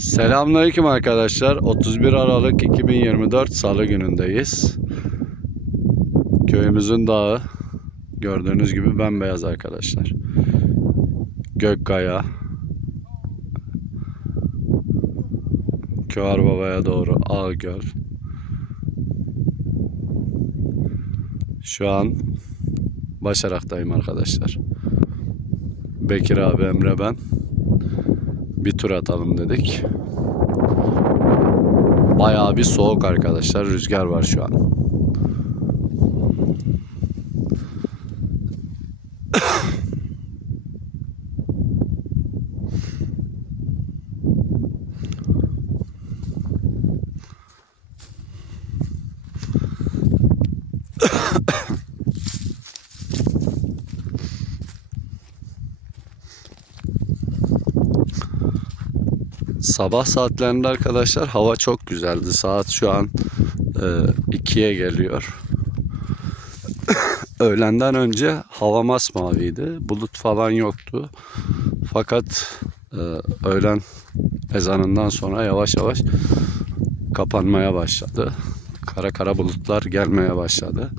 Selamünaleyküm arkadaşlar. 31 Aralık 2024 Salı günündeyiz. Köyümüzün dağı gördüğünüz gibi bembeyaz arkadaşlar. Gökkaya, Köyarbaba'ya doğru Ağgöl. Şu an Başarak'tayım arkadaşlar. Bekir abi, Emre, ben. Bir tur atalım dedik. Bayağı bir soğuk arkadaşlar. Rüzgar var şu an. Sabah saatlerinde arkadaşlar hava çok güzeldi. Saat şu an 2'ye geliyor. Öğlenden önce hava masmaviydi. Bulut falan yoktu. Fakat öğlen ezanından sonra yavaş yavaş kapanmaya başladı. Kara kara bulutlar gelmeye başladı.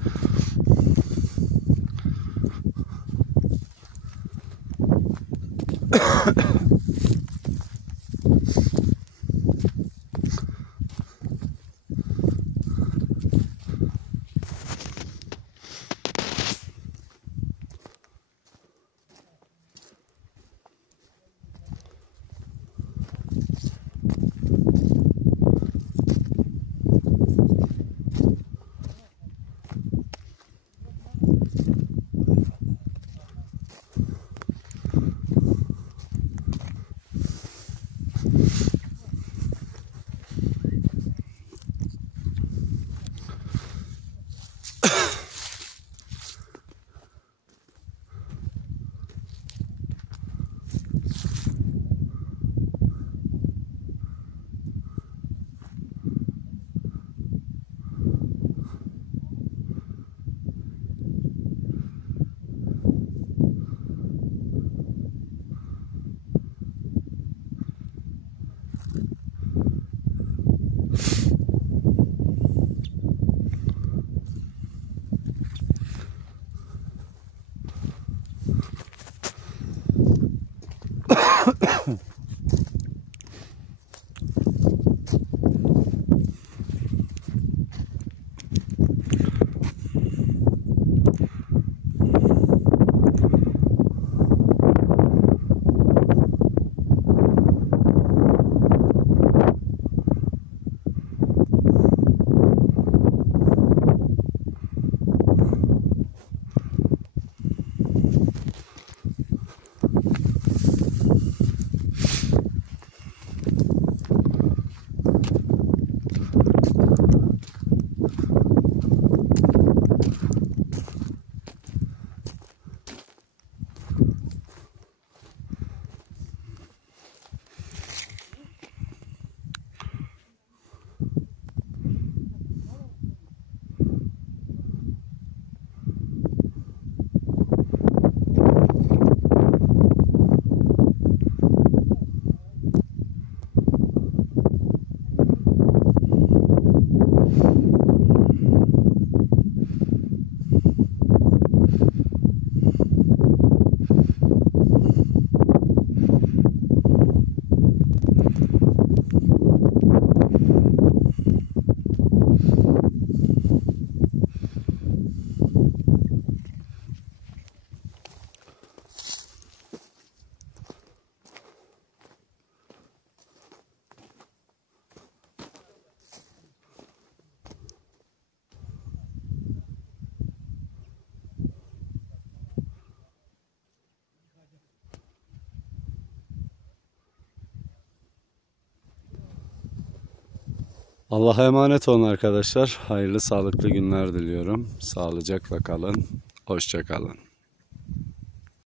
Allah'a emanet olun arkadaşlar. Hayırlı, sağlıklı günler diliyorum. Sağlıcakla kalın. Hoşça kalın.